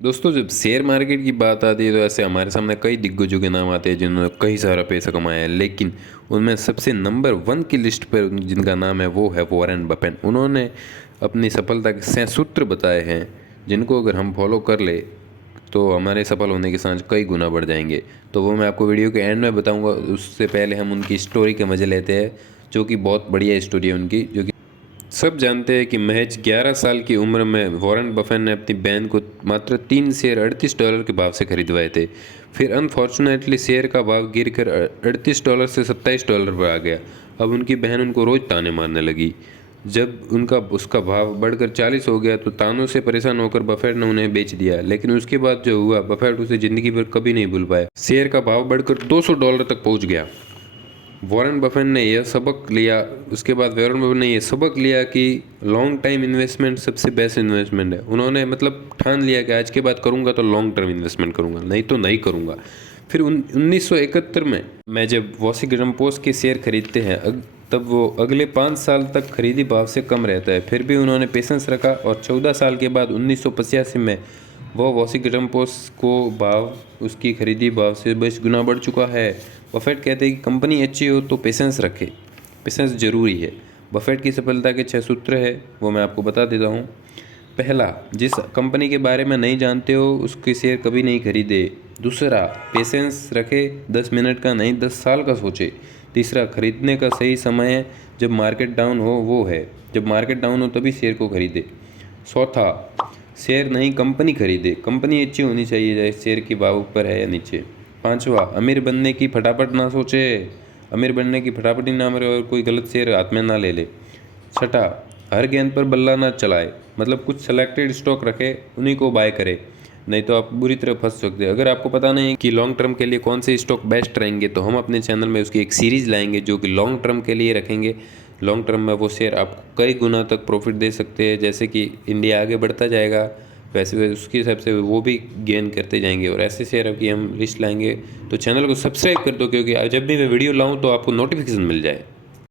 दोस्तों, जब share market की बात आती है तो ऐसे हमारे सामने कई दिग्गजों के नाम आते हैं जिन्होंने कई सारा पैसा कमाया है। लेकिन उनमें सबसे नंबर वन की लिस्ट पर जिनका नाम है वो है वॉरेन बफेट। उन्होंने अपनी सफलता के 6 सूत्र बताए हैं जिनको अगर हम फॉलो कर ले तो हमारे सफल होने के चांस कई गुना बढ़ जाएंगे। तो वो मैं आपको वीडियो के एंड में बताऊंगा। उससे पहले हम उनकी स्टोरी के मज़े लेते हैं, जो कि बहुत बढ़िया स्टोरी है उनकी। जो कि सब जानते हैं कि महज 11 साल की उम्र में वॉरेन बफेट ने अपनी बहन को मात्र 3 शेयर $38 के भाव से खरीदवाए थे। फिर अनफॉर्चुनेटली शेयर का भाव गिरकर $38 से $27 पर आ गया। अब उनकी बहन उनको रोज ताने मारने लगी। जब उसका भाव बढ़कर 40 हो गया तो तानों से परेशान होकर बफेट ने उन्हें बेच दिया। लेकिन उसके बाद जो हुआ, बफेट उसे ज़िंदगी भर कभी नहीं भूल पाया। शेयर का भाव बढ़कर $200 तक पहुंच गया। वॉरेन बफेट ने यह सबक लिया उसके बाद वॉरेन बफेट ने यह सबक लिया कि लॉन्ग टाइम इन्वेस्टमेंट सबसे बेस्ट इन्वेस्टमेंट है। उन्होंने ठान लिया कि आज के बाद करूँगा तो लॉन्ग टर्म इन्वेस्टमेंट करूँगा, नहीं तो नहीं करूँगा। फिर 1971 में जब वॉशिंगटन पोस्ट के शेयर खरीदते हैं, तब वो अगले 5 साल तक खरीदी भाव से कम रहता है। फिर भी उन्होंने पेशेंस रखा और 14 साल के बाद 1985 में वो वॉशिंगटन पोस्ट को भाव उसकी खरीदी भाव से 20 गुना बढ़ चुका है। बफेट कहते हैं कि कंपनी अच्छी हो तो पेशेंस रखे, पेशेंस ज़रूरी है। बफेट की सफलता के 6 सूत्र है, वो मैं आपको बता देता हूँ। पहला, जिस कंपनी के बारे में नहीं जानते हो उसके शेयर कभी नहीं खरीदे। दूसरा, पेशेंस रखे, 10 मिनट का नहीं 10 साल का सोचे। तीसरा, खरीदने का सही समय है जब मार्केट डाउन हो, वो है जब मार्केट डाउन हो तभी शेयर को खरीदे। चौथा, शेयर नहीं कंपनी खरीदे, कंपनी अच्छी होनी चाहिए चाहे शेयर की भाव ऊपर है या नीचे। पांचवा, अमीर बनने की फटाफट ना सोचे, अमीर बनने की फटाफट ही ना मरे और कोई गलत शेयर हाथ में ना ले ले। छठा, हर गेंद पर बल्ला ना चलाए, मतलब कुछ सेलेक्टेड स्टॉक रखे, उन्हीं को बाय करे, नहीं तो आप बुरी तरह फंस सकते हैं। अगर आपको पता नहीं कि लॉन्ग टर्म के लिए कौन से स्टॉक बेस्ट रहेंगे तो हम अपने चैनल में उसकी एक सीरीज़ लाएंगे जो कि लॉन्ग टर्म के लिए रखेंगे। लॉन्ग टर्म में वो शेयर आपको कई गुना तक प्रॉफिट दे सकते हैं। जैसे कि इंडिया आगे बढ़ता जाएगा वैसे वैसे उसके हिसाब से वो भी गेन करते जाएंगे और ऐसे शेयर की हम लिस्ट लाएंगे। तो चैनल को सब्सक्राइब कर दो, क्योंकि जब भी मैं वीडियो लाऊं तो आपको नोटिफिकेशन मिल जाए।